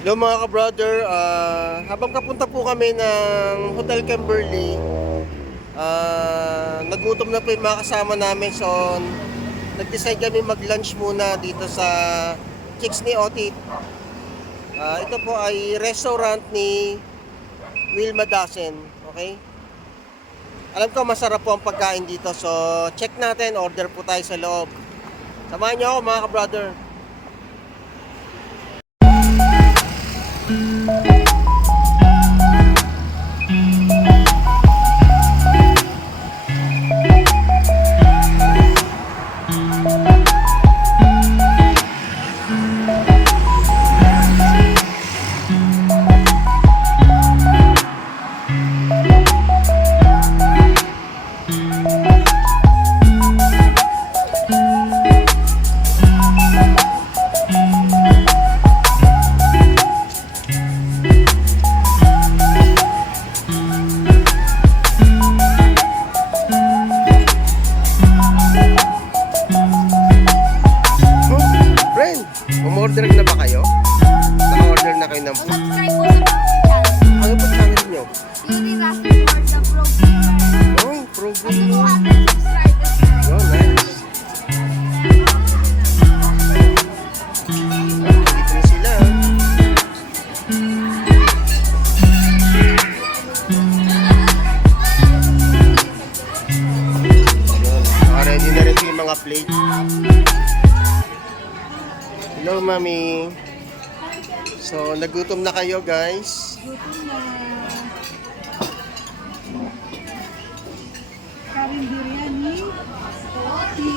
Hello mga ka-brother, habang kapunta po kami ng Hotel Kimberly, nagutom na po yung mga kasama namin, so nag-decide kami mag-lunch muna dito sa Chicks ni Otit. Ito po ay restaurant ni Wilma Dasen, okay? Alam ko masarap po ang pagkain dito, so check natin, order po tayo sa loob. Samahan niyo ako mga ka-brother. Umorder na ba kayo? Naka-order na kayo ng food? Subscribe po sa channel. Ano po channel nyo? Beauty Rafter for the Pro Gamer. Oh, Pro At Gamer. 200 subscribers na. Oh, nice. Dito na sila. Naka-ready na rin po yung mga plate. Hello, mami. So, nagutom na kayo, guys. Karin biryani, roti.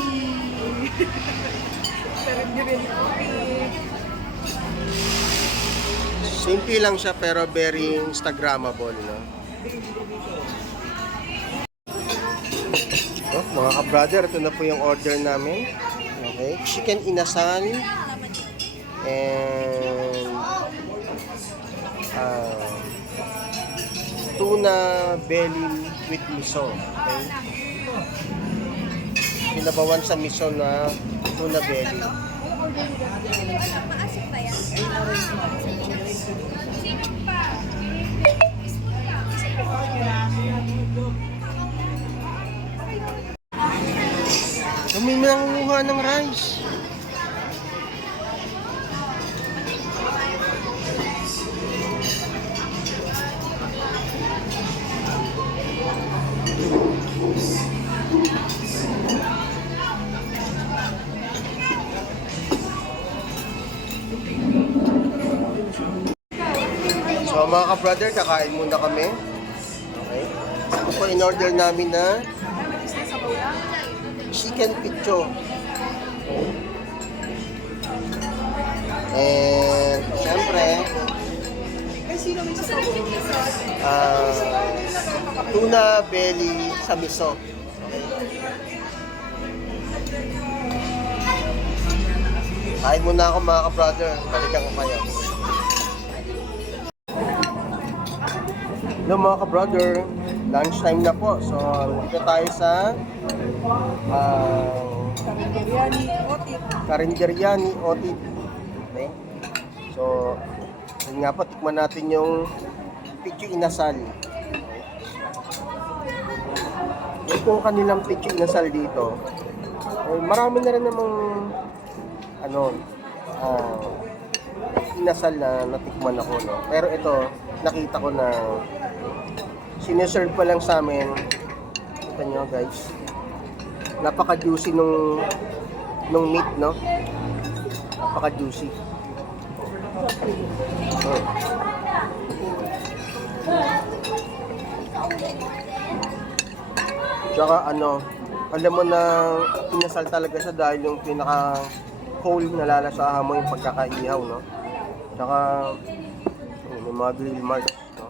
Karin biryani, roti. Simple lang siya, pero very Instagrammable, no? Oh, mga ka-brother, ito na po yung order namin. Okay, chicken inasal. And tuna belly with miso. Okay? Pinabawan sa miso na tuna belly. Maasok pa yan. May nangunguha ng rice. So mga ka-brother, kakain muna kami. Okay. Ito po in-order namin na chicken picho. And syempre, tuna belly sa miso. Kain muna ako mga ka-brother. Balikan ko kayo. Hello mga ka-brother, lunch time na po. So, dito tayo sa Karin biryani, roti. Karinderyani Otit. Okay? So, yun nga po, tikman natin yung picho inasal. Okay? Ito kanilang picho inasal dito. Marami na rin namang inasal na natikman ako, no? Pero ito, nakita ko na sineserve pa lang sa amin. Kita nyo guys, napaka-juicy nung meat, no? Napaka-juicy. Tsaka alam mo na inasal talaga siya dahil yung pinaka-whole nalalasahan mo yung pagkakaihaw, no? Tsaka may mga grill marks, no?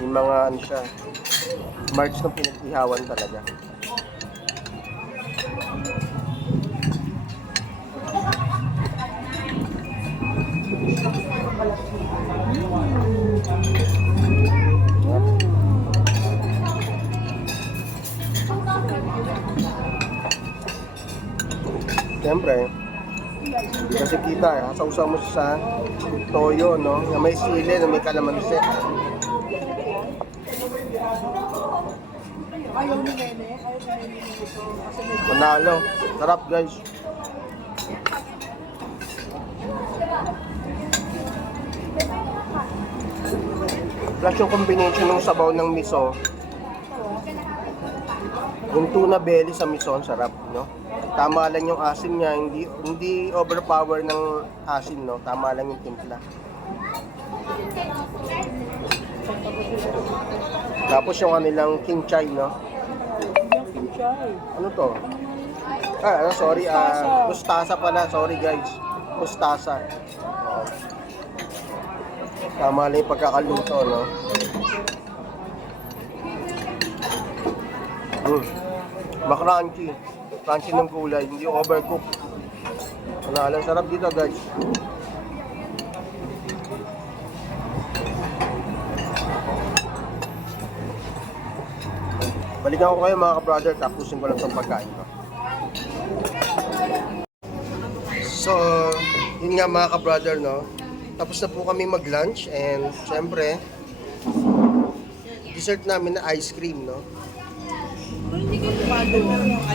Yung mga siya, marks ng pinag-ihawan talaga. Siyempre, hindi Kasi kita, sausaw mo siya sa toyo, no? Na may sili, na may kalamansi. Ayaw ni Nene. Ayaw ni Nene ito. Kasi medyo Panalo. Sarap, guys. Plus yung combination ng sabaw ng miso. Yung tuna belly sa miso, ang sarap, no? Tama lang yung asin niya, hindi overpower ng asin, no? Tama lang yung timpla. Tapos yung kanilang kimchi, no? yung kimchi. Ano to? Sorry, mustasa pala. Sorry, guys. Mustasa. Oo. Tama lang yung pagkakaluto, no? Makrunchy. Crunchy ng gulay, hindi overcook. Panalo, sarap dito, guys. Balikan ko kayo mga ka-brother, tapusin ko lang itong pagkain ko. So, yun nga mga ka-brother, no? Tapos na po kami mag-lunch and syempre, dessert namin na ice cream, no?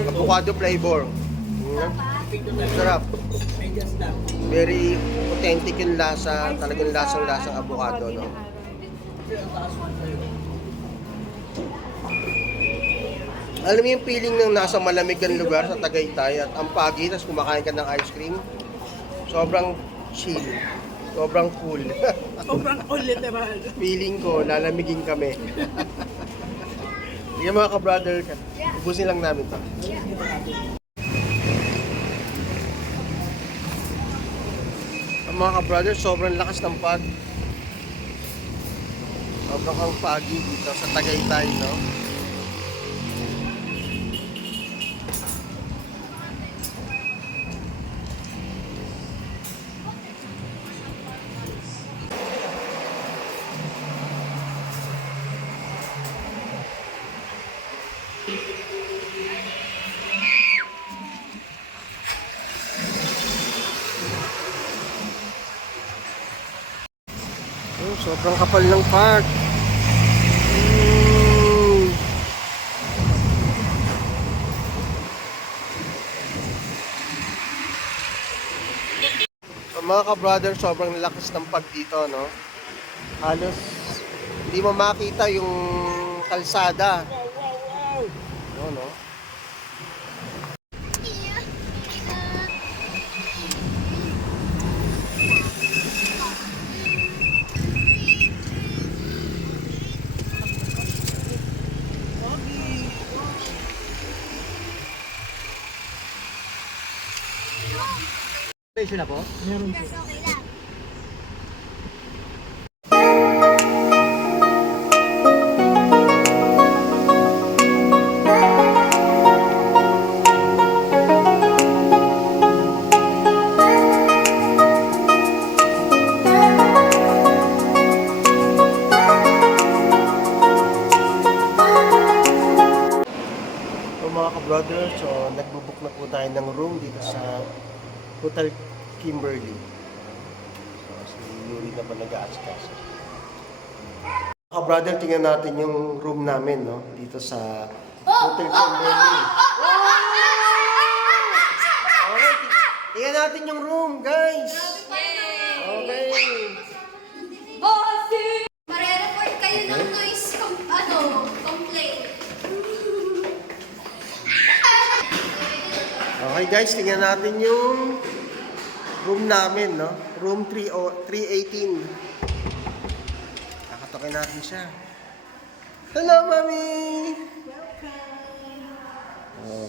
Avocado flavor. Sarap. Very authentic yung lasa, talagang lasang-lasang avocado, no? Alam mo yung feeling ng nasa malamig ang lugar sa Tagaytay at ang pagi, tapos kumakain ka ng ice cream. Sobrang chill. Sobrang cool. Sobrang cool literal. Feeling ko, lalamigin kami. Hindi mga ka-brother, ubusin lang namin to. Ang mga ka-brother, sobrang lakas ng pag. Sobrang ang pagi dito sa Tagaytay, no? Sobrang kapal ng park. So, mga ka-brother, sobrang lakas ng pag dito, no? Halos hindi mo makita yung kalsada. No? Station na po? Meron siya. Okay lang. So mga ka-brother, so nagbubook na po tayo ng room dito sa Hotel Kimberly. So si Yuri na pa nag-aasikaso. Mga brother, tingnan natin yung room namin, no? Dito sa Hotel Kimberly. Okay, tingnan natin yung room, guys. Okay. Mare-report kayo ng noise complaint. Okay guys, tingnan natin yung room namin, no? Room 318. Nakatokin natin siya. Hello, Mami!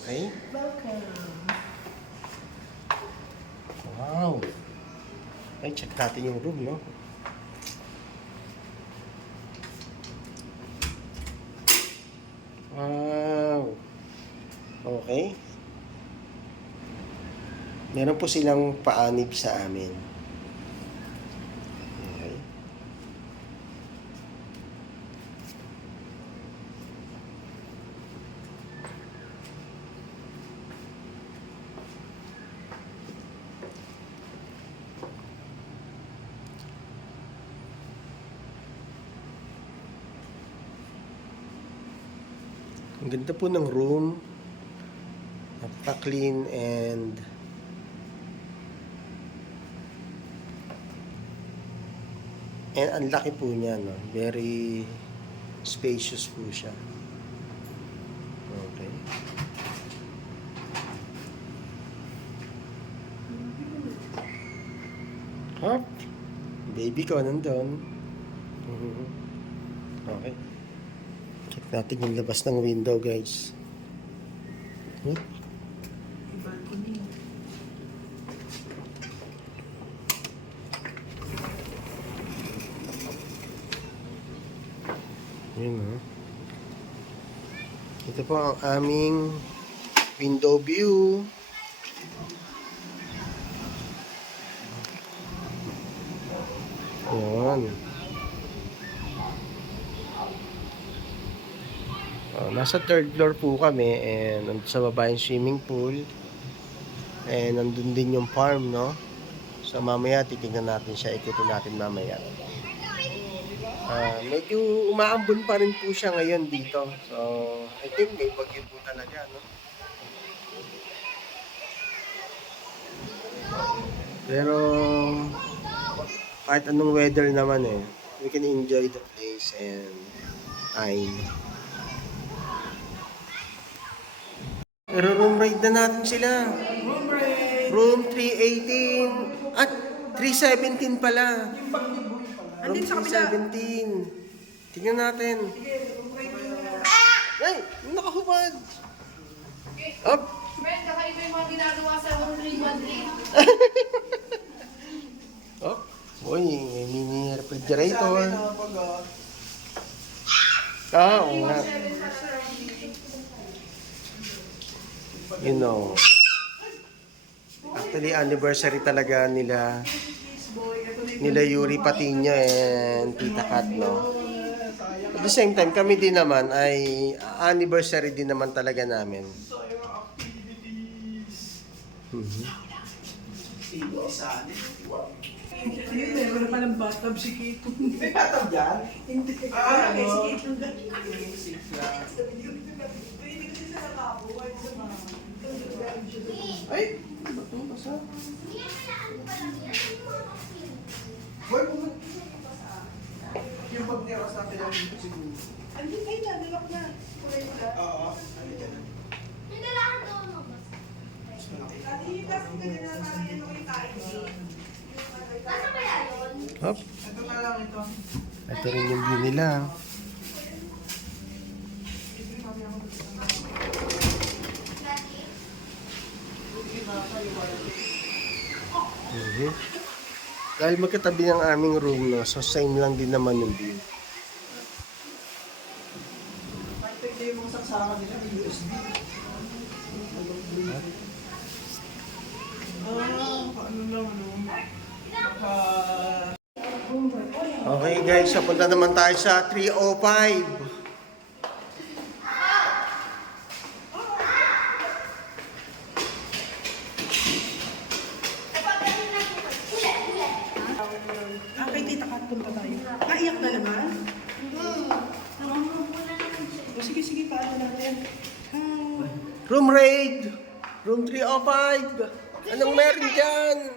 Okay. Wow. Ay, check natin yung room, no? Wow. Okay. Meron po silang paanib sa amin. Okay. Ang ganda po ng room. Napaka-clean and ang laki po niya, no? Very spacious po siya. Okay. Hop! Baby ko, nandun. Okay. Check natin yung labas ng window, guys. Yun, ha? Ito po ang aming window view. Ayan. Nasa third floor po kami and nandun sa baba yung swimming pool. And nandun din yung farm, no? So mamaya titingnan natin siya, ikutin natin mamaya. Medyo umaambon pa rin po siya ngayon dito. So, I think may bagyo po talaga, no? Pero, kahit anong weather naman we can enjoy the place and time. Pero room rate na natin sila. Room rate. Room 318 at 317 pala. Room Andin sa kabila. 317. Tingnan natin. Ay! Nakahubad! Up! Friend, kakaiba yung mga ginagawa sa room 313. Up! Uy, may mini refrigerator. Oo nga. You know. Actually, anniversary talaga nila Yuri Patiño and Tita Kat, no? At the same time, kami din naman ay anniversary din naman talaga namin. Ayun, meron na palang bathtub si Kito. May bathtub dyan? Hindi. Ah, Si ano? Kito na. Ay! Ba't ito? Basa? Boy, kung yung bag niya kasi natin lang dito siguro. Andun kayo na, nilak na. Kulay mo na. Oo, ano dyan? Yung lalaki doon mo ba? Nasa kaya yun? Hop! Ito na lang ito. Ito rin yung view nila. Dahil magkatabi ng aming room, no? So same lang din naman yung view. High-tech na yung mga saksama nila, may USB. Ano lang, ano? Okay guys, so punta naman tayo sa 305. Kay Tita Kat, punta tayo. Iyak na naman? O sige, sige, paano natin? Room raid! Room 305! Anong meron dyan?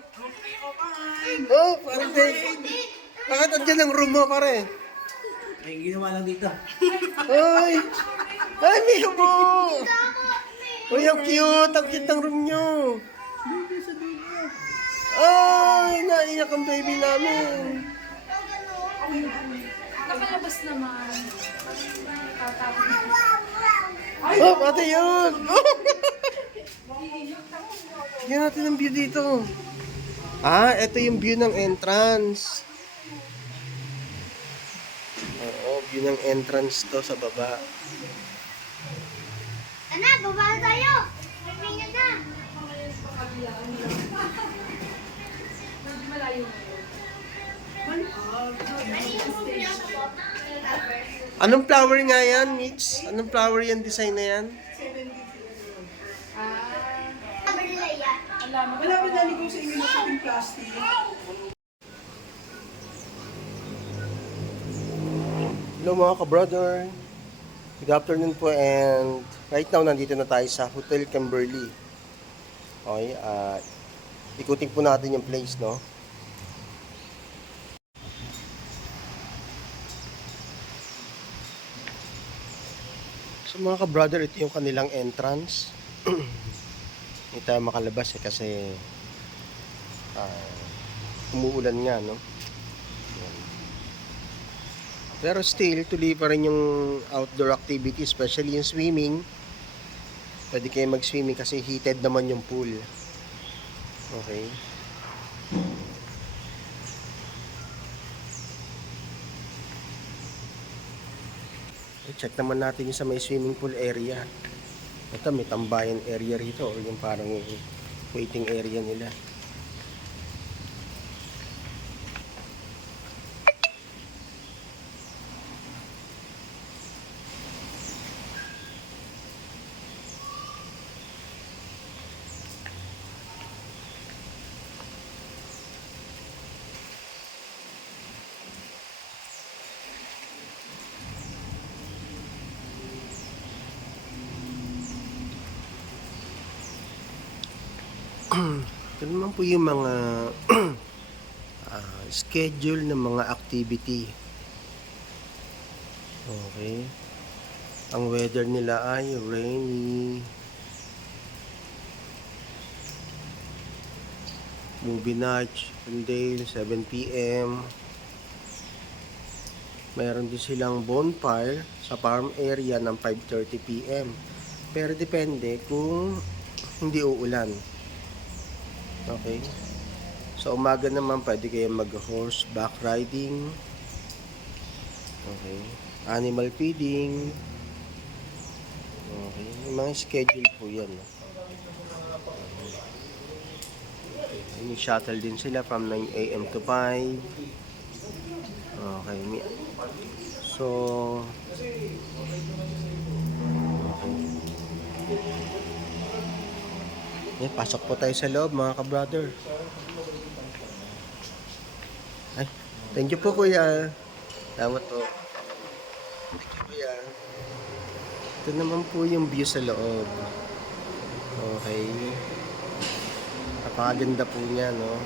Oh, parang bakit andyan ang room mo, pare? May ginawa lang dito. Ay! Ay, may hubo! Uy, ang cute! Ang cute ng room nyo! Ay, naiyak ang baby namin! Nakalabas naman. Oh, pati yun! Tignan natin ang view dito. Ah, ito yung view ng entrance. Oo, view ng entrance to sa baba. Ana, baba na tayo! Magpinyo na! Malayo na yun. Ano yung room niya sa baba? Anong flower nga yan, Mitch? Anong flower yan, design na yan? Sabi nila yan. Wala ba naligaw sa inyo na yung plastic? Hello mga ka-brother. Good afternoon po, and right now nandito na tayo sa Hotel Kimberly. Okay, ikutin po natin yung place, no? So mga ka-brother, ito yung kanilang entrance. Hindi tayo makalabas kasi umuulan nga, no? Yan. Pero still, tuloy pa rin yung outdoor activity, especially yung swimming. Pwede kayo mag-swimming kasi heated naman yung pool. Okay. Check naman natin yung sa may swimming pool area. Ito, may tambayan area rito, or yung parang waiting area nila. Ito naman po yung mga schedule ng mga activity. Okay. Ang weather nila ay rainy. Movie night, Dale, 7 p.m. Meron din silang bonfire sa farm area ng 5:30 p.m. Pero depende kung hindi uulan. Okay. Sa umaga naman pwede kayo mag-horseback riding. Okay. Animal feeding. Okay. Yung mga schedule po yan. May shuttle din sila from 9 a.m. to 5. Okay. So, pasok po tayo sa loob, mga ka-brother. Ay, thank you po, kuya. Salamat po. Thank you, kuya. Ito naman po yung view sa loob. Okay. Napakaganda po niya, no?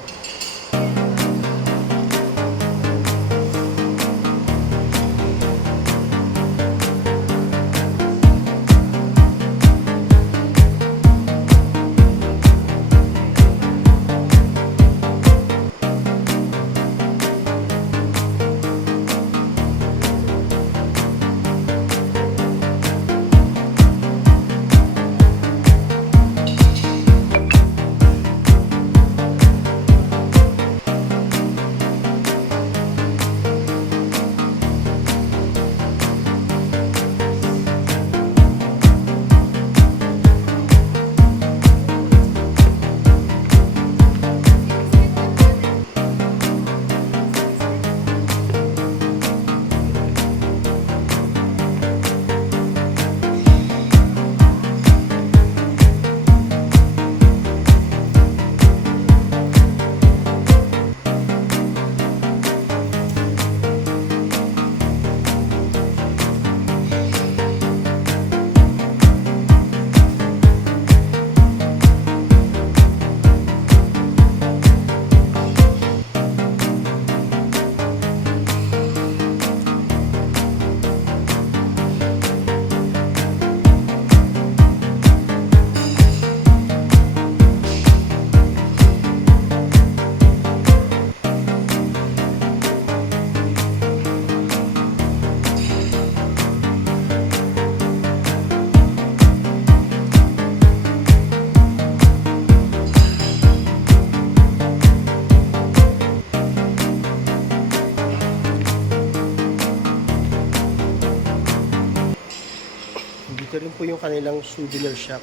Dito rin po yung kanilang souvenir shop.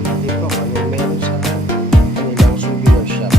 Hindi po kung ano meron sa kanilang souvenir shop.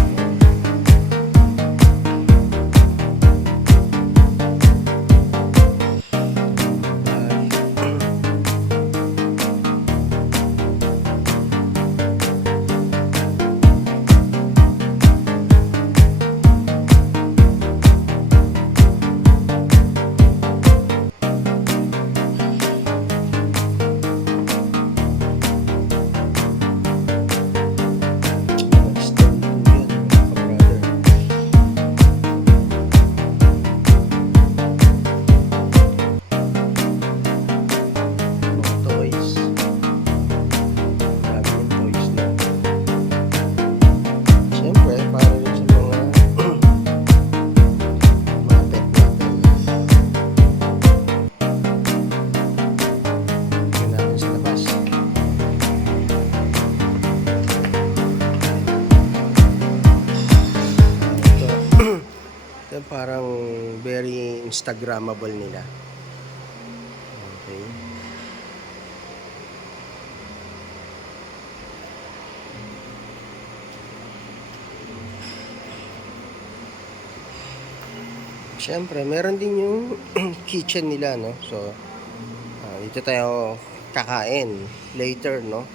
Instagrammable nila. Okay. Siyempre, meron din yung kitchen nila, no? So, dito tayo kakain later, no?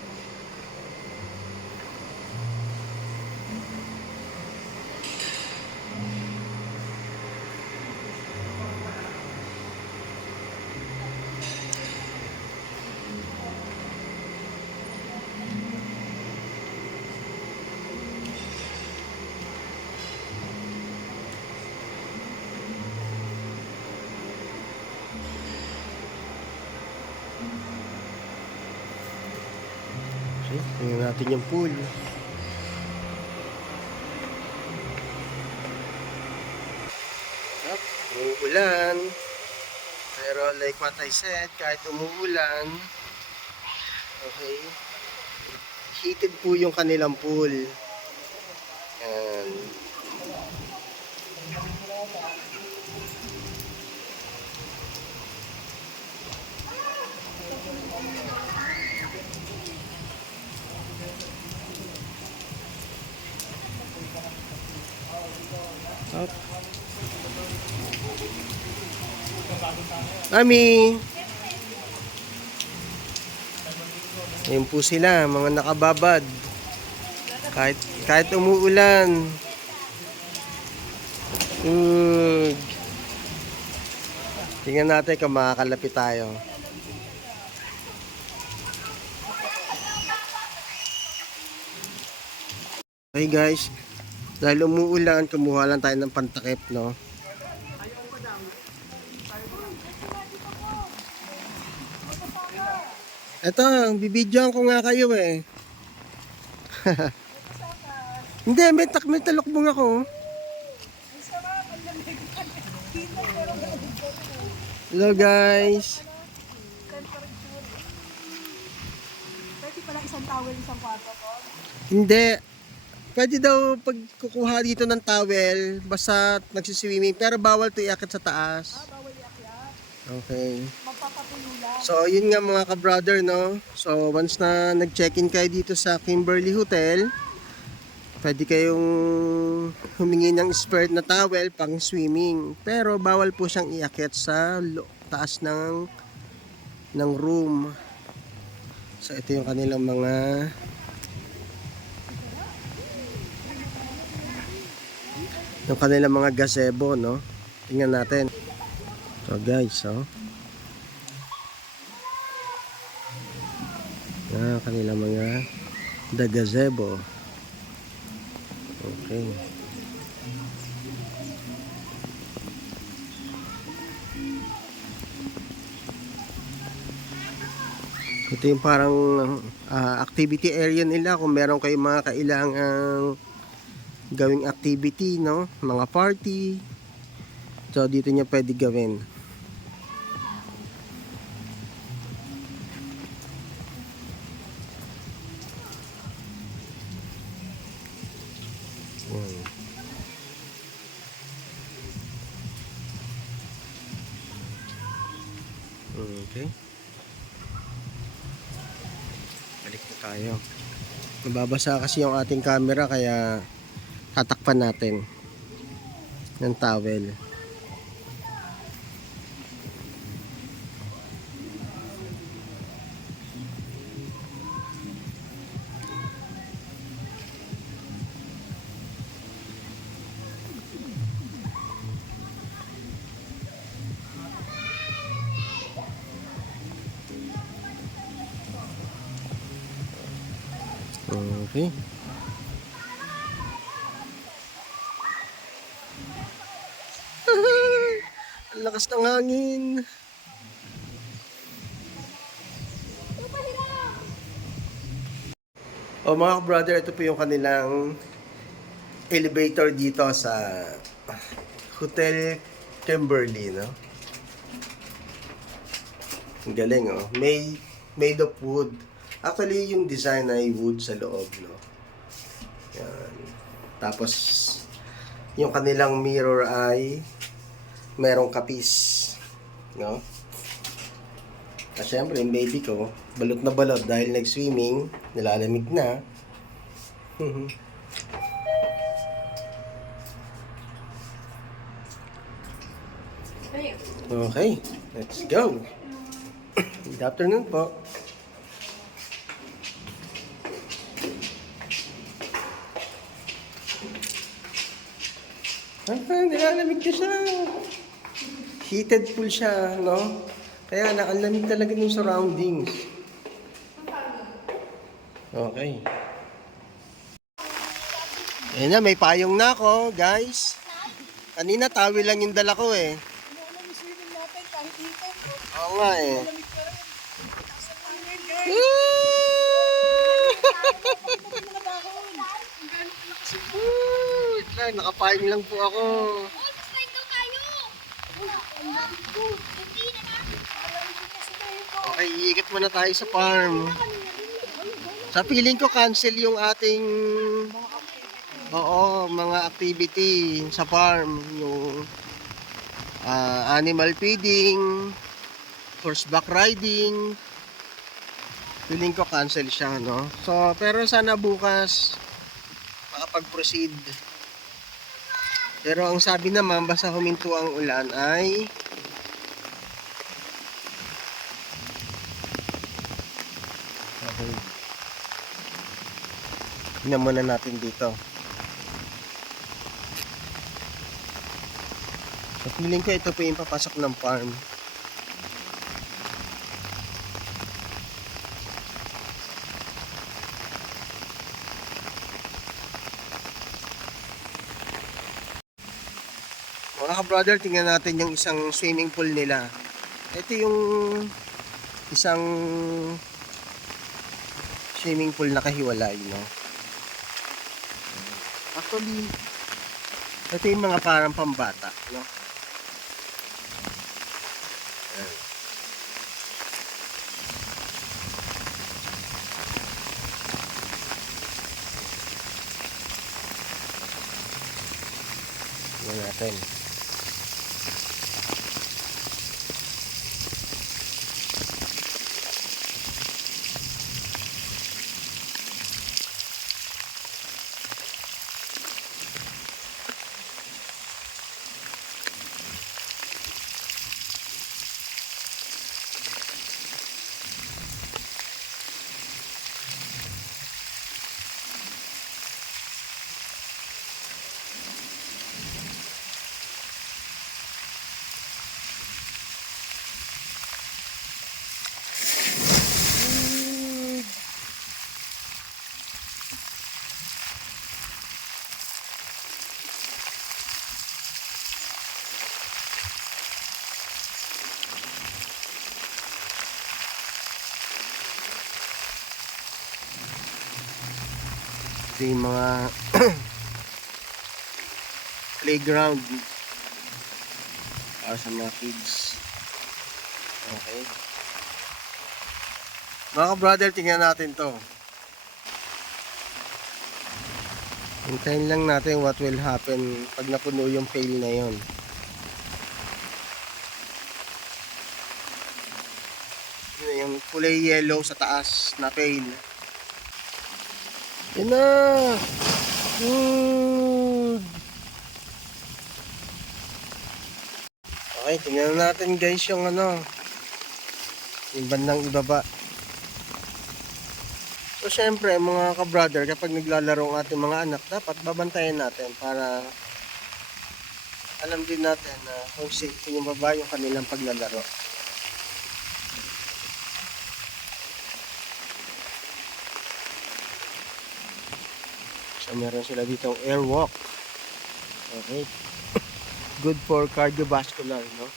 Okay, tingnan natin yung pool. Up, umuulan. Pero like what I said, kahit umuulan, okay, heated po yung kanilang pool. Yan. Up. Mami! Ayun po sila, mga nakababad. Kahit umuulan. Tingnan natin kung makakalapit tayo. Okay guys, dahil umuulan, kumuha lang tayo ng pantakip, no? Eto, bibidyoan ko nga kayo eh. Hindi, may talukbong ako. Hello guys. Pwede pala isang towel, isang kwarto ko. Hindi. Pwede daw pagkukuha dito ng towel, basta nagsiswimming, pero bawal to iakyat sa taas. Bawal iakyat. Okay. Magpapatulo lang. So, yun nga mga ka-brother, no? So, once na nag-check-in kayo dito sa Kimberly Hotel, pwede kayong humingi ng spare na towel pang swimming. Pero, bawal po siyang iakyat sa taas ng room. So, ito yung kanilang mga gazebo, no? Tingnan natin. So, guys, oh. Kanilang mga gazebo. Okay. Ito yung parang activity area nila kung meron kayong mga kailangang gawing activity, no? Mga party. So, dito niya pwede gawin. Okay. Balik na tayo. Nababasa kasi yung ating camera kaya tatakpan natin ng towel. Okay. Ang lakas ng hangin. O mga brother, ito po yung kanilang elevator dito sa Hotel Kimberly, no? Ang galing, oh. Made of wood. Actually, yung design ay wood sa loob, no? Yan. Tapos, yung kanilang mirror ay merong kapis. No? At syempre, yung baby ko, balot na balot dahil nag-swimming, nilalamig na. Okay, let's go. Good afternoon po. Nilalamig na siya. Heated pool siya, no? Kaya ang lamig talaga ng surroundings. Okay. Ayan na, may payong na ako, guys. Kanina, tawil lang yung dala ko eh. Oo nga eh. Wait lang, nakapayong lang po ako. Okay, iikot muna tayo sa farm. Sa feeling ko, cancel yung ating mga activity sa farm. Yung animal feeding, horseback riding. Feeling ko cancel siya, no? So, pero sana bukas makapag-proceed. Pero ang sabi naman, basta huminto ang ulan ay okay. Tingnan muna natin dito. So, feeling ko ito po yung papasok ng farm. Mga ka-brother, tingnan natin yung isang swimming pool nila. Ito yung isang swimming pool na kahiwalay, no? Actually, ito yung mga parang pambata, no? Ayan. Tingnan natin. Ito yung mga playground para sa mga kids. Okay. Mga ka-brother, tingnan natin to. Hintayin lang natin what will happen pag napuno yung pail na yon. Yun yung kulay yellow sa taas na pail. Yan na! Good! Okay, tingnan natin guys yung yung bandang ibaba. So syempre mga ka-brother, kapag naglalaro ang ating mga anak, dapat babantayan natin para alam din natin na kung safe yung baba yung kanilang paglalaro. So meron sila ditong airwalk. Okay. Good for cardiovascular, no?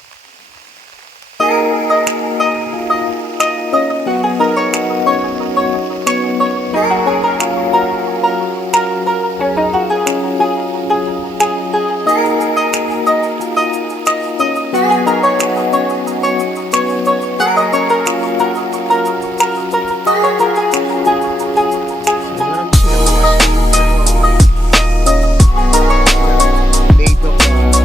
Made of tire.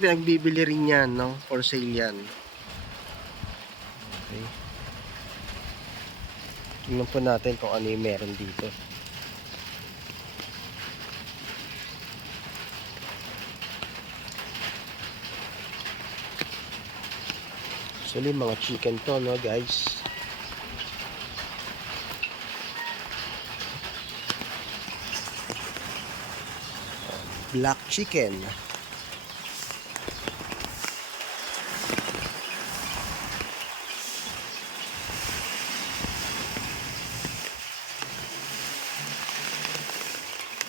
pinagbibili rin yan, no? For sale yan. Okay. Tingnan po natin kung ano yung meron dito. Actually, mga chicken to, no, guys? Black chicken.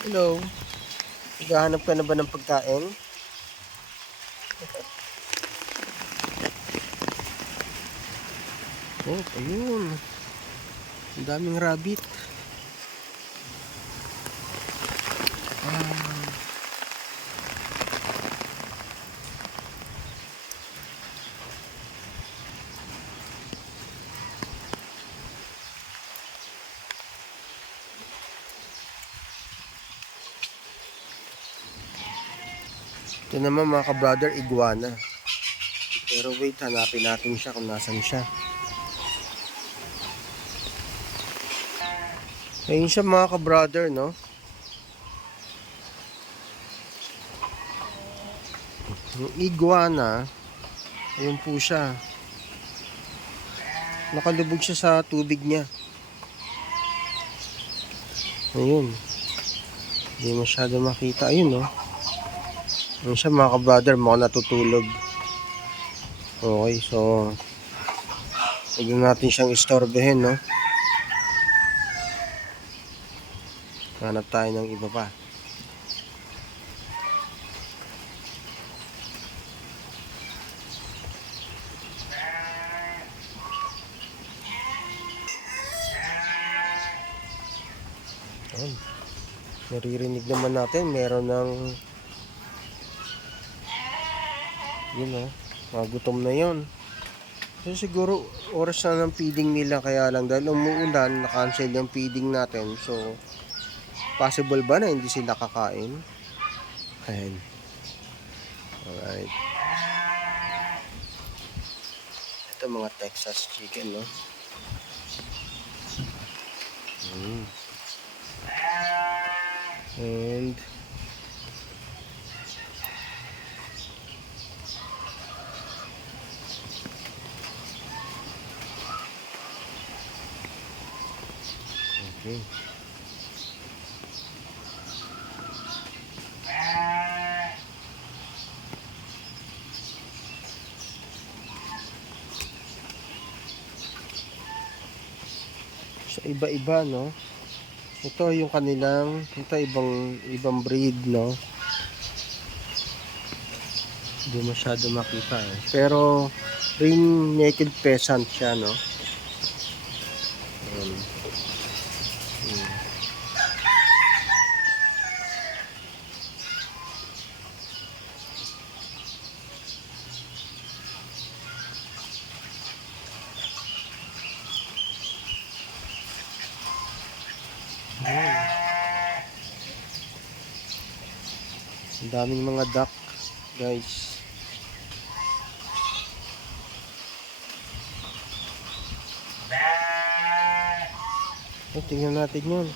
Hello. Naghahanap ka na ba ng pagkain? Oh, ayun. Ang daming rabbit. Ito naman mga ka-brother, iguana. Pero wait, hanapin natin siya kung nasan siya. Ayun siya mga ka-brother, no? Yung iguana, ayun po siya. Nakalubog siya sa tubig niya. Ayun. Hindi masyado makita. Ayun, no? Ayun siya mga ka-brother, mukhang natutulog. Okay, so huwag natin siyang istorbohin, no? Hanap tayo ng iba pa. Ayun. Naririnig naman natin, meron ng yun, oh. Magutom na yun. So siguro oras na ng feeding nila, kaya lang dahil umuulan, na-cancel yung feeding natin. So possible ba na hindi sila kakain? Ayan. Alright. Ito mga Texas chicken, no? And okay. So iba-iba, no? Ito yung kanilang, ito ibang breed, no? Hindi masyado makita, eh. Pero ring naked pheasant siya, no? Ayan. Ang daming mga duck, guys. Tingnan natin yun.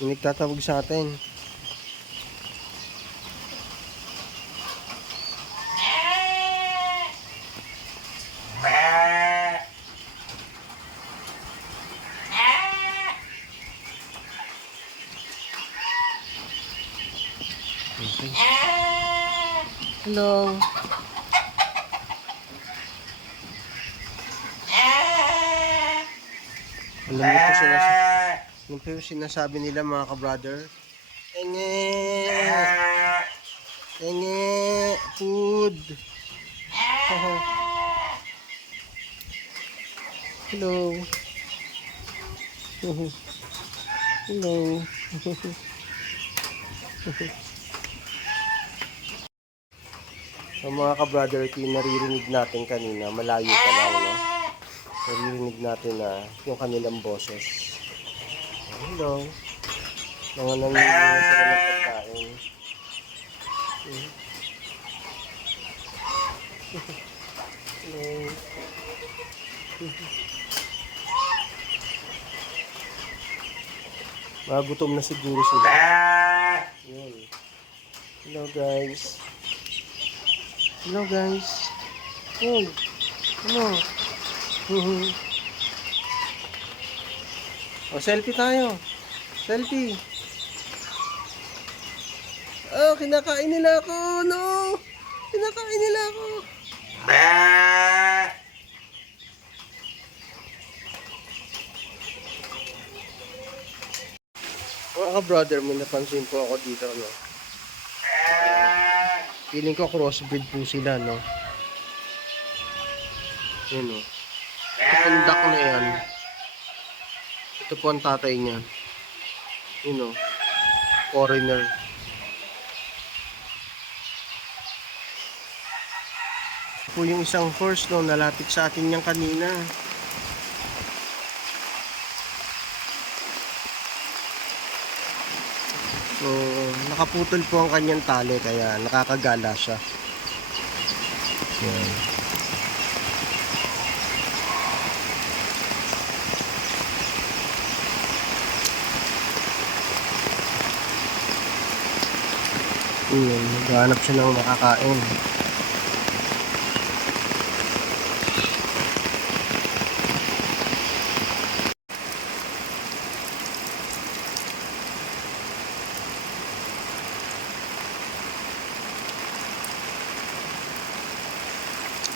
Yung nagtatawag sa atin. Okay. Hello. Alam mo po sinasabi nila mga ka-brother? Enge! Enge! Food! Hello! Hello! So mga ka-brother, naririnig natin kanina, malayo pa lang, no? Naririnig natin na yung kanilang boses. Hello. Mga nangyayari sila ng pagkain. Magutom na siguro sila. Yun. Hello guys. Hello guys. Yun. Ano? O, selfie tayo. Selfie. Oh, kinakain nila ako. No. Kinakain nila ako. Mga brother, may napansin po ako dito, no? Feeling ko crossbreed po sila, no? Yun, no? Ito pong duck na yan. Ito po ang tatay niya. Yun, no? Foreigner. Po yung isang horse, no? Nalapit sa atin niyang kanina. So, nakaputol po ang kanyang tali kaya nakakagala siya. Yan. Yan, naghahanap siya ng makakain.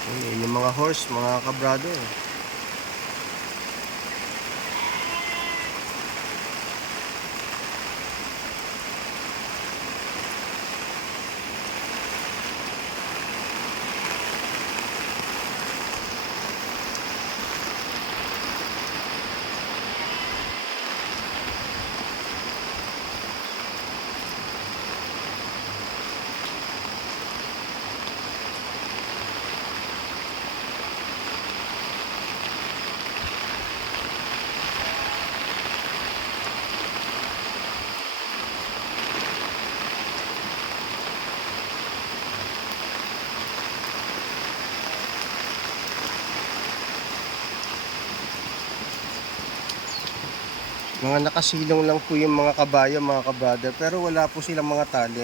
Yun, yung mga horse, mga ka-brother. Mga nakasilong lang po yung mga kabayo, mga ka-brother, pero wala po silang mga tali.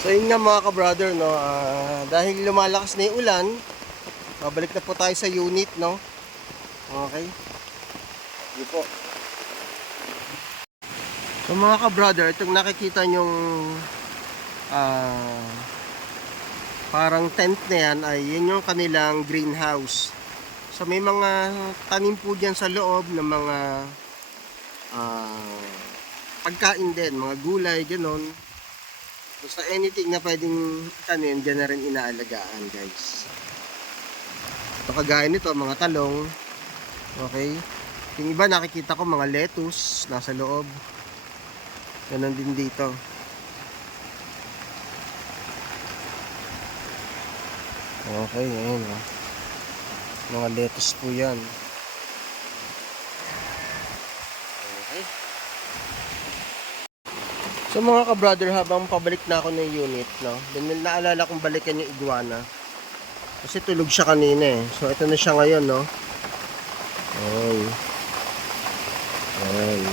So yun nga mga ka-brother, no, dahil lumalakas na yung ulan, babalik na po tayo sa unit, no. Okay. Yun po. So mga ka-brother, itong nakikita nyong parang tent na yan, ay yun yung kanilang greenhouse. So may mga tanim po dyan sa loob ng mga pagkain din, mga gulay, ganon. So anything na pwedeng tanim, dyan na rin inaalagaan, guys. So kagaya nito, mga talong. Okay. Yung iba nakikita ko mga lettuce nasa loob. Ganon din dito. Okay, ayun o. Mga lettuce po yan. Okay. So mga ka-brother, habang pabalik na ako ng unit, no, then naalala kong balikan yung iguana. Kasi tulog siya kanina eh. So ito na siya ngayon, no. Ay. Ay.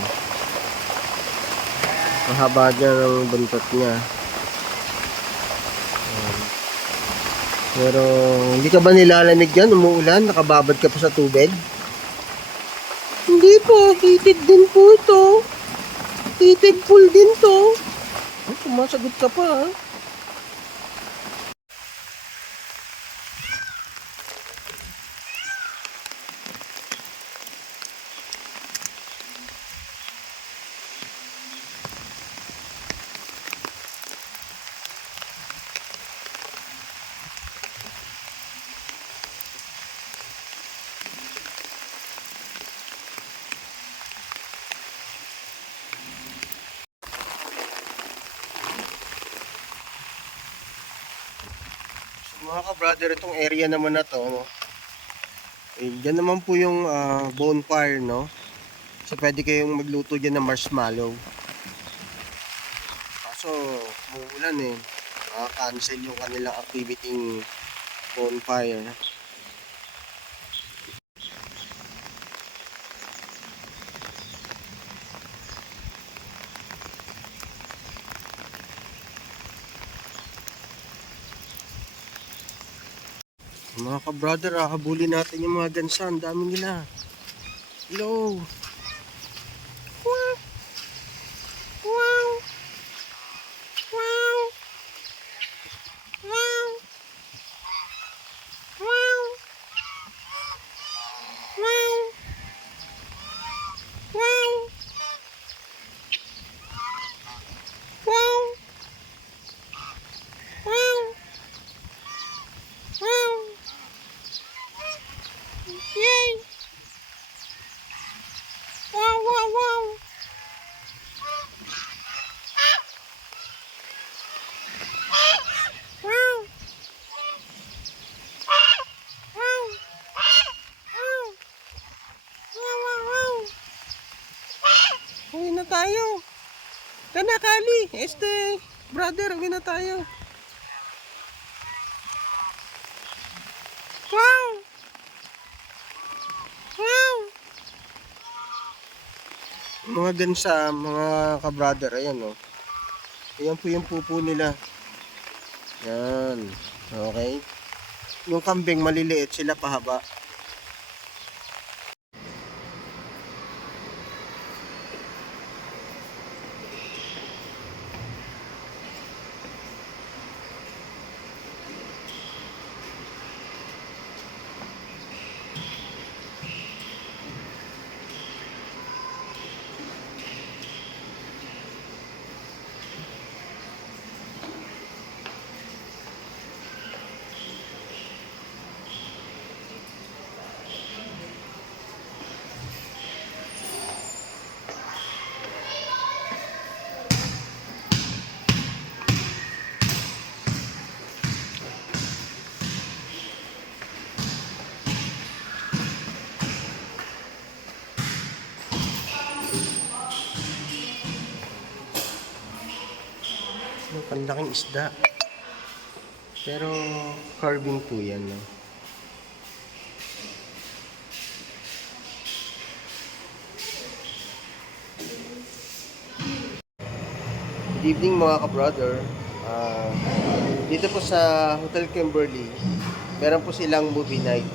Ang haba niya ng buntot niya. Pero hindi ka ba nilalamig yan? Umuulan? Nakababad ka pa sa tubig? Hindi po. Heated din po ito. Heated pool din to. Sumasagot ka pa ha. Mga ka-brother, itong area naman na to, no? Eh, dyan naman po yung bonfire, no? So pwede kayong magluto dyan ng marshmallow. Kaso umuulan eh, cancel yung kanilang activity bonfire. Mga ka-brother, habulin natin yung mga gansa. Ang dami nila. Hello. Wow. Wow. Wow. Wow. Wow. Wow. Wow. Wow. Wow. Wow. Yay. Wow, wow, wow. Wow. Wow. Wow. Wow, wow, wow. Uwi na tayo. Kana Kali, brother, uwi na tayo. Wow. Wow. Mga gansa, mga ka-brother, ayan oh. Ayan po yung pupo nila. Yan. Okay. Yung kambing maliliit, sila pahaba. Panlaking isda. Pero carving po yan, no? Good evening mga ka-brother. Dito po sa Hotel Kimberly, meron po silang movie night.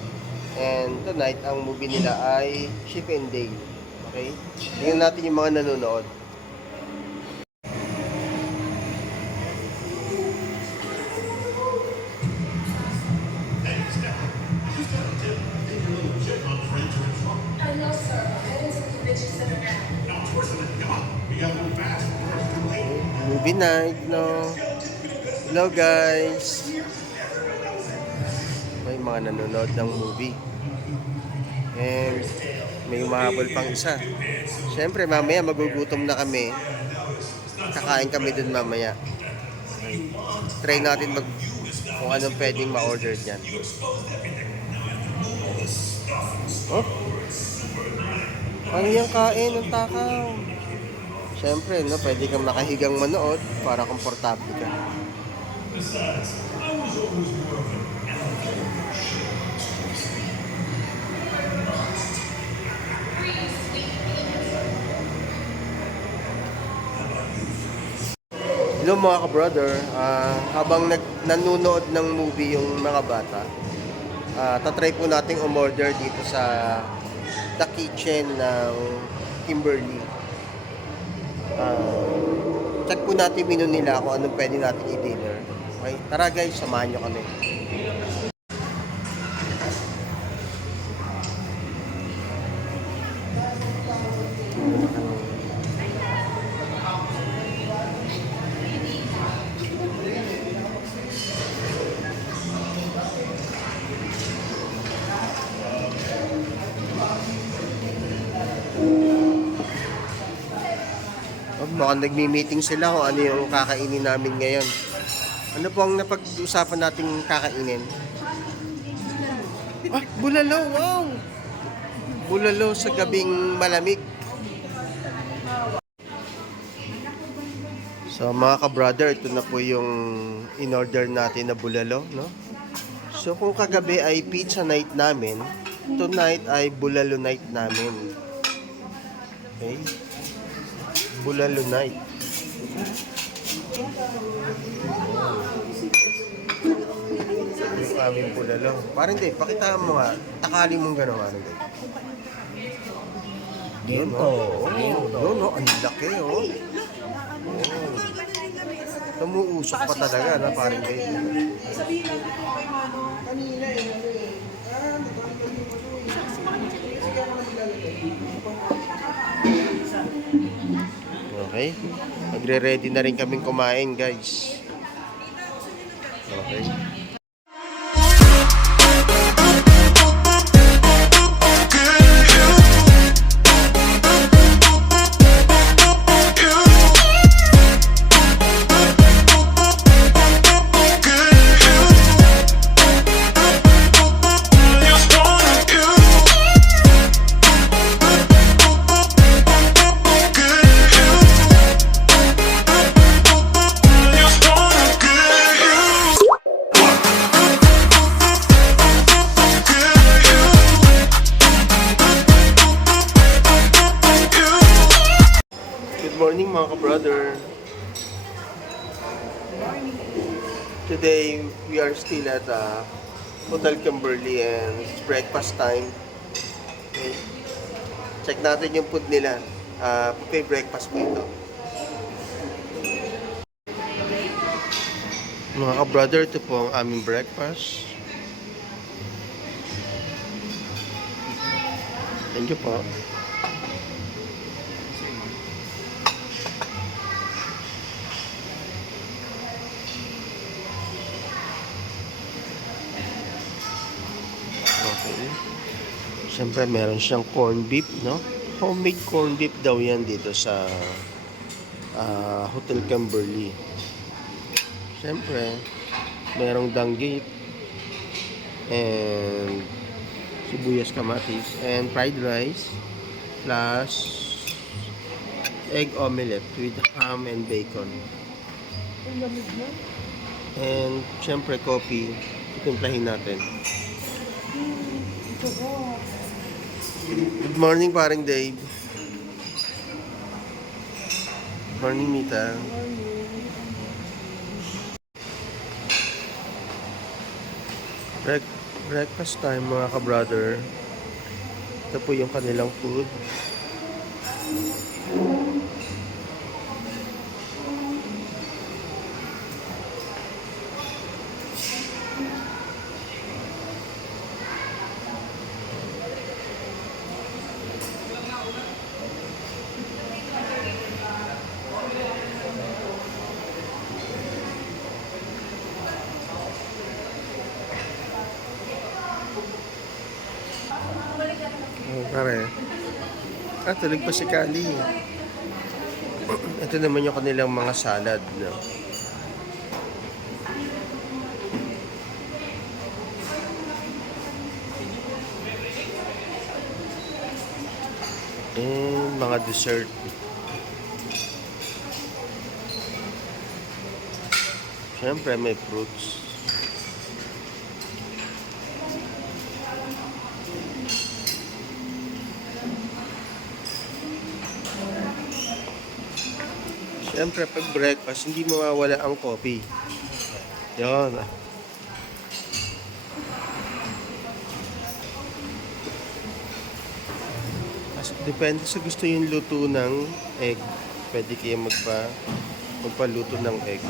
And tonight, ang movie nila ay Chip and Dale. Okay? Tingnan natin yung mga nanonood. Hello, sir. Heading to the convention center now. Movie night, no? Hello guys! May mga nanonood ng movie. And may mahabol pang isa. Siyempre mamaya magugutom na kami. Kakain kami dun mamaya. Okay. Try natin kung anong pwedeng ma-order dyan. Oh? Ano yung kain ng takaw? Siyempre, no, pwede kang nakahigang manood para komportable ka. Hello mga ka-brother, habang nanonood ng movie yung mga bata, tatry po nating umorder dito sa The Kitchen ng Kimberly. Check po natin menu nila kung anong pwede natin i-dinner. Okay, tara guys, samahan nyo kami. Mukhang nagmi-meeting sila kung ano yung kakainin namin ngayon. Ano po ang napag-usapan nating kakainin? Ah, bulalo! Wow! Bulalo sa gabing malamig. So mga ka-brother, ito na po yung in-order natin na bulalo, no? So kung kagabi ay pizza night namin, tonight ay bulalo night namin. Okay? Bulalo night. yung aming bulalo. Parang hindi, pakitaan mo nga. Takali mong gano'n, ano din. Yun, oh. Yun, oh. Ang laki, oh. Tumuusok pa talaga, na parang kayo. Sabihin lang po kay Mano. Kanina eh, ano eh. Nagkakalimutan ko to eh. Sige ako na maglalagay. Okay. Magre-ready na rin kaming kumain, guys. Okay. Good morning mga ka-brother. Today we are still at Hotel Kimberly and it's breakfast time. Okay. Check natin yung food nila. Buffet breakfast po ito. Mga ka-brother, ito po ang aming breakfast. Thank you po. Okay. Siyempre, meron siyang corned beef, no? Homemade corned beef daw yan dito sa Hotel Kimberly. Siyempre, merong danggit and sibuyas kamatis and fried rice plus egg omelette with ham and bacon. And siyempre, coffee. Itimplahin natin. Good morning, paring Dave. Morning, Mita. Breakfast time, mga ka-brother. Ito po yung kanilang food. Oh, pare. Tulog pa si Kali. Ito naman yung kanilang mga salad, no? And mga dessert. Siyempre may fruits. Siyempre, pag breakfast, hindi mawawala ang coffee. Yun. Depende sa gusto yung luto ng egg. Pwede kayo magpaluto ng egg.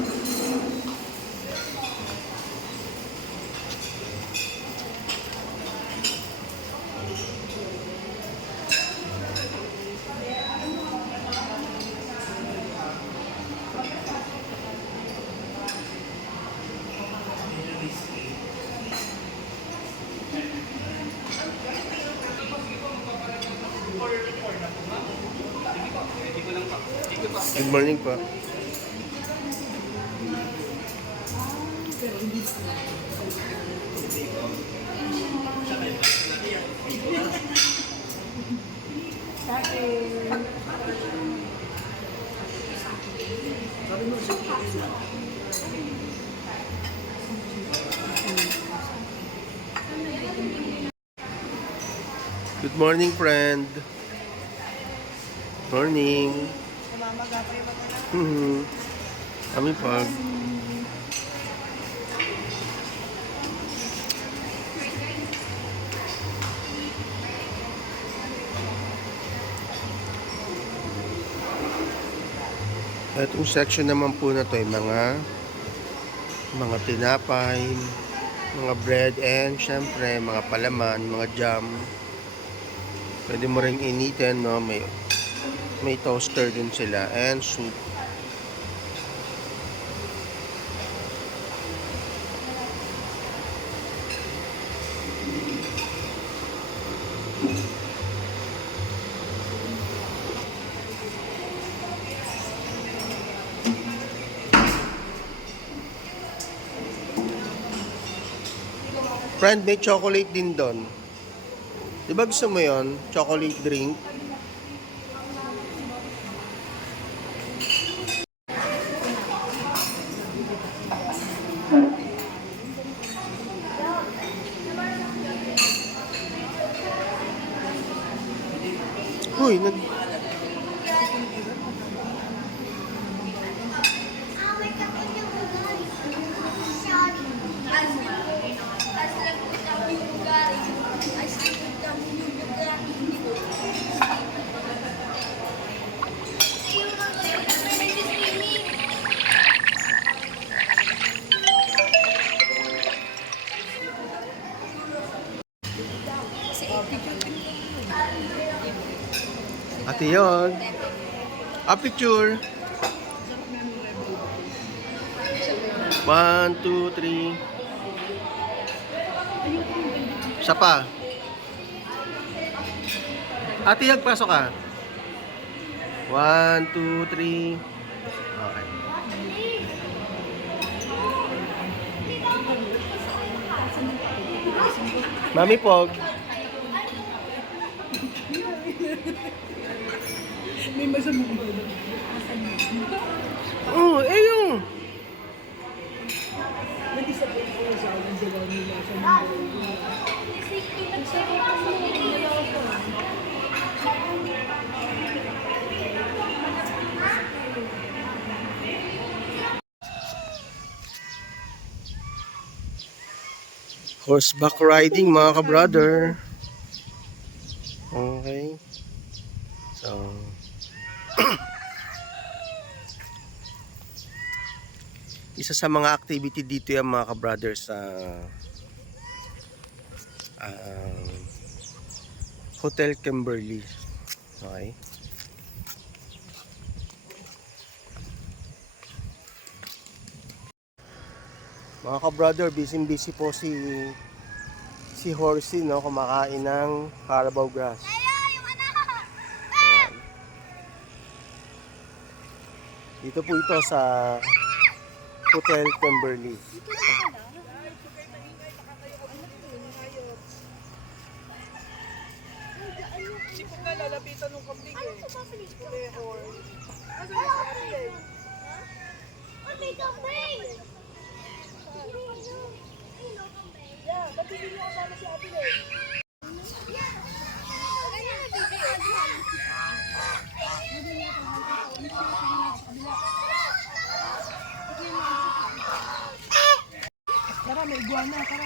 Good morning po. Good morning, friend. Morning. Kami pag Itong section naman po na to ay mga tinapay, mga bread, and syempre mga palaman, mga jam. Pwede mo ring initin, no? May toaster din sila, and soup. Friend, may chocolate din doon. Di ba gusto mo yon? Chocolate drink? Uy, Away ka po niyo po, guys. Sorry. ate yun. A picture. 1, 2, 3. Isa pa. Ate, pasok ka. 1, 2, 3. Okay. Mami Pog. May masamang ba? Oh, yung. Nag-disappoint ko sa akin ng dalawa nila sa mga. Horseback riding, mga ka-brother. Okay. So, isa sa mga activity dito yan, mga ka-brother, sa Hotel Kimberly. Okay. Mga ka-brother, busy po si Horsey, no, kumakain ng Carabao grass. Ayan. Dito po ito sa Hotel Kimberly. Hindi ko nga lalapitan ng kambing eh. Okay, don't break! Tara, may iguana, tara.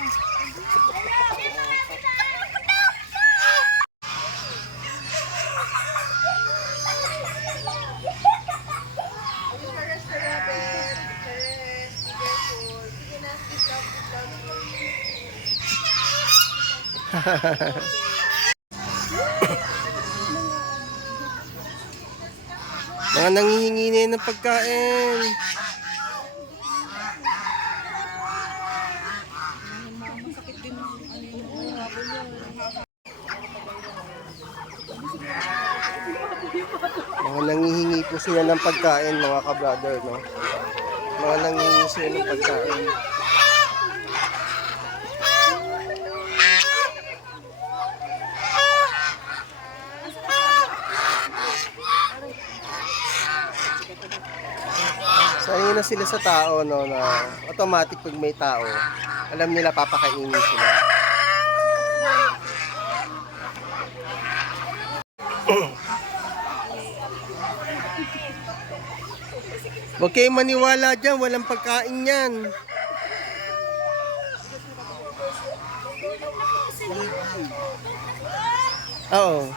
Mga nangihingi na yun ng pagkain. Mga nangihingi po sila ng pagkain, mga ka-brother, no? Mga nangihingi sila ng pagkain. Sanay na sila sa tao, no, na automatic pag may tao, alam nila papakainin sila. Huwag kayong maniwala dyan, walang pagkain yan. Oo.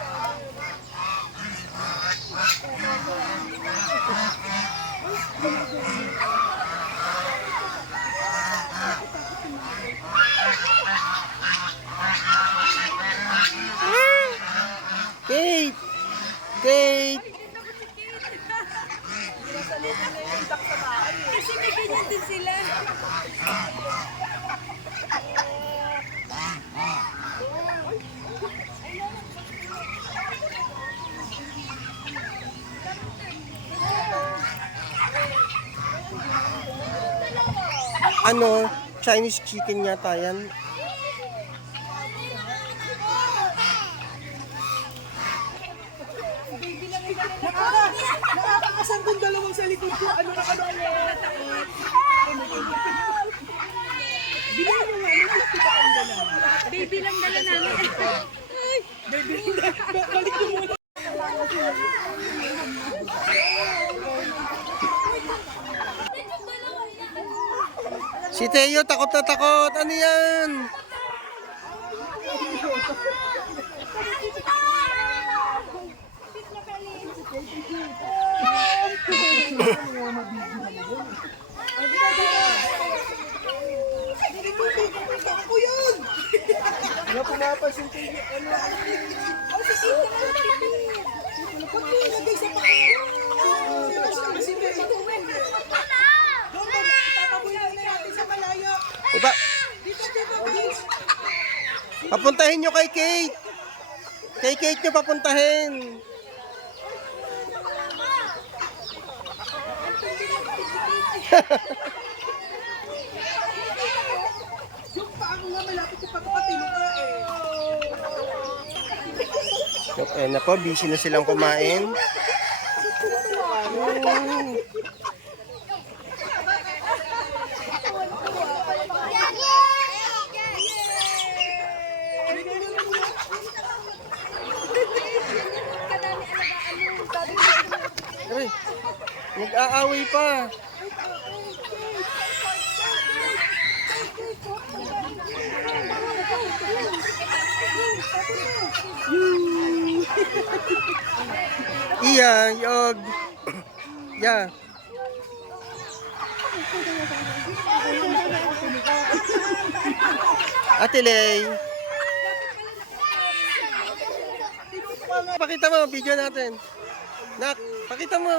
Kate! Kate! Kasi may ganyan din sila. Ano? Chinese chicken yata yan. Nakakaasan kong dalawang sa likod ko. Ano na Bilhin mo nga, nakikita kang dalawa. Baby lang dala namin. Balik mo muna. Si Teo, takot na takot. Ano yan? Ako yun! Wala pumapansin kayo. Ano? Ba't mo ilagay sa paa? Sige. Tataboy na natin sa malaya. Iba, Dito, guys. papuntahin nyo kay Kate. Kay Kate nyo papuntahin. Yung paa ko nga malapit sa pagkakatino ka eh. Okay na po, busy na silang kumain. Aray, nag-aaway pa. Iya, yog. Ya. Ate Lay. Pakita mo, video natin. Nak, pakita mo.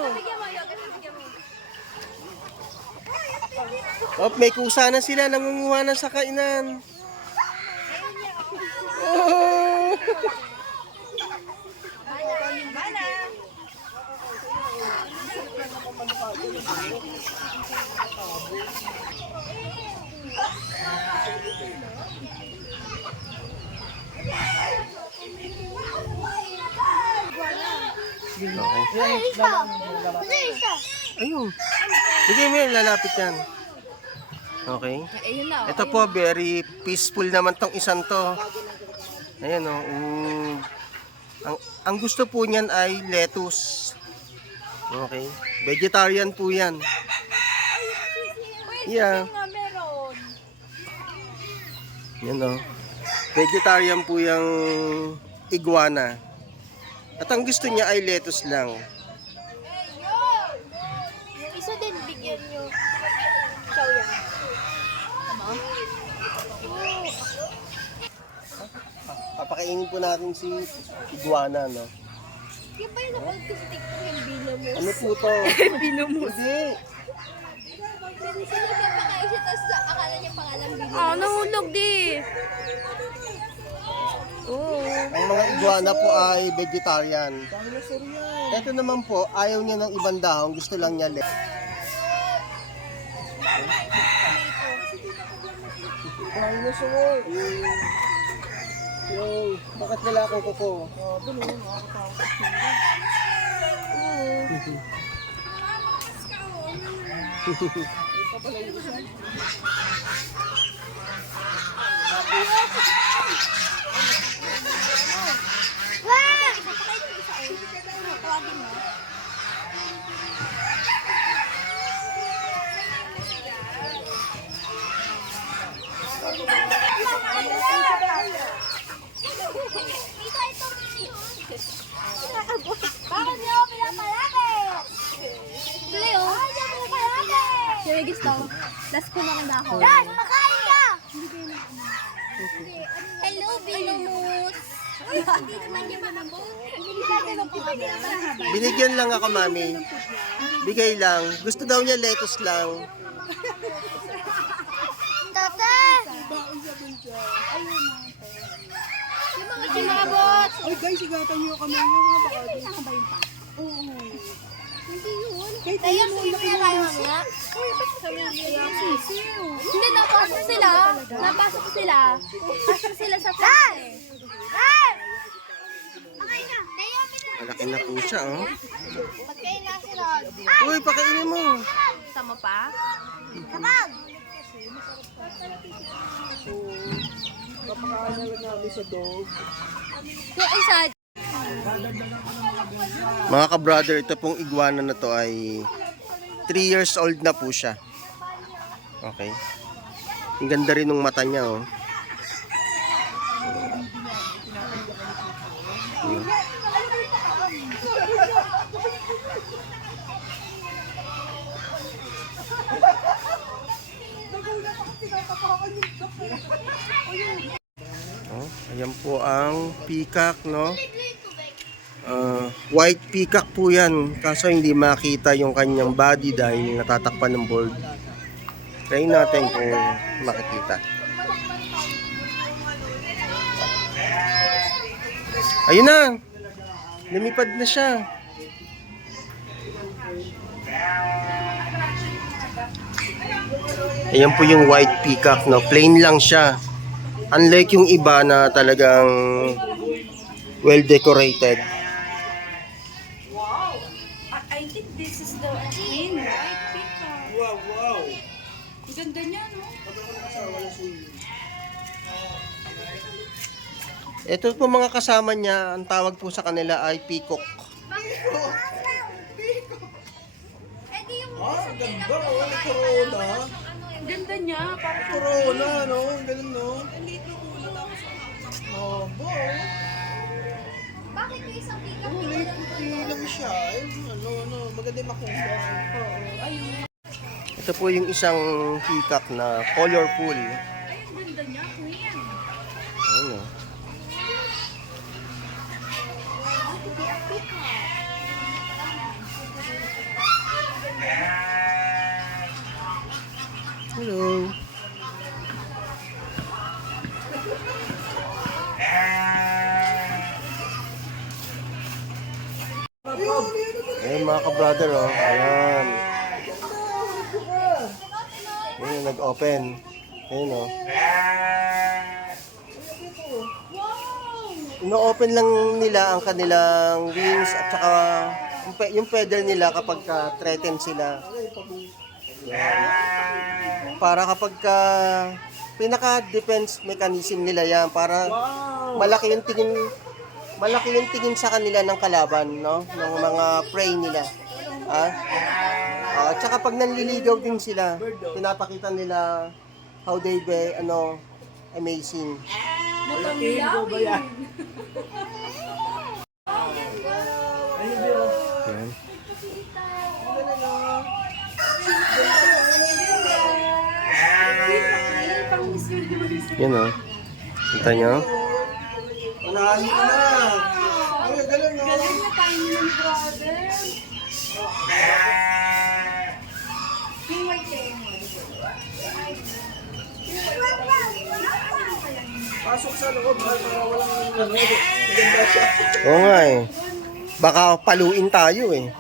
Oh, may kusa na sila, nangunguha na sa kainan. Oh. Okay. Ayun. Bigay mo yun, lalapit yan. Okay. Ayun na. Ito po, very peaceful naman tong isang to. Ayan o. Ang gusto po niyan ay lettuce. Okay. Vegetarian po yan. Yeah. Nga meron. Yan o. Vegetarian po yung iguana. At ang gusto niya ay lettuce lang. Yung isa din, bigyan nyo. Chow yan. Papakainin po natin si iguana, no? Yung ba yung napag ko sa TikTok yung binamos? Ano po to? Binamos. Hindi. Sino ba pakain siya, tapos akala niya pangalan binamos? Ah, nahulog di. Oo. Ang mga iguana po ay vegetarian. Ito naman po, ayaw niya ng ibang dahon, gusto lang niya lettuce. Yo, bakit wala akong kuko? Bakit niyo pinapalaki? Leo? Ayaw mo Kuya Gusto, last ko naman ako. Dad, makain ka! Hello, Binomus! Uy, hindi naman niya mahabot. Binigyan lang ako, mami. Bigay lang. Gusto daw niya lettuce lang. Tata! Yung mga sinabot! Ay guys, sigatan niyo kami niyo ha. Baka di. Oo. Hindi yun. Tayo, sumili na tayo mamaya. Hindi, napasok sila. Napasok sila. Pasok sila sa flat. Malaki na po siya, oh. Pagkain na sila. Uy, pakainin mo. Sama pa? Kapag! Yung isa, Mga ka-brother, ito pong iguana na to ay 3 years old na po siya. Okay. Ang ganda rin ng mata niya, oh. Oh, ayan po ang peacock, no? White peacock po yan. Kaso hindi makita yung kanyang body dahil natatakpan ng board. Try natin kung makikita. Ayun na! Lumipad na siya. Ayan po yung white peacock, no? Plain lang siya. Unlike yung iba na talagang well decorated. Wow! I think this is the queen, right? Peacock. Wow, wow. Ang ganda niya, no? Ito po mga kasama niya, ang tawag po sa kanila ay peacock. Ah, ganda oh. May corona. Ang ganda niya, parang Corona, no? Ang ganun, no? Oh, bo. bakit yung isang pika? Puti lang siya. Maganda yung makuha. Ito po yung isang peacock na colorful. ay, ang ganda niya, queen. Ayun, oh. Hello. Ayan mga ka-brother, oh. Ayan. Ayan, nag-open. Ayan, oh. Ino-open lang nila ang kanilang wings at saka yung feather nila kapag threatened sila. Ayan. Para kapag pinaka-defense mechanism nila yan, para malaki yung tingin sa kanila ng kalaban, no? Ng mga prey nila. At saka pag nanliligaw din sila, pinapakita nila how they be, amazing. Ayan. Yan, oh. Kita nyo? Panalo ka na. Ay, galing, no? Galing na tayo ng brother. Yung white eh. Pasok sa loob, ha? Para walang maganda siya. Oo nga eh. Baka paluin tayo eh.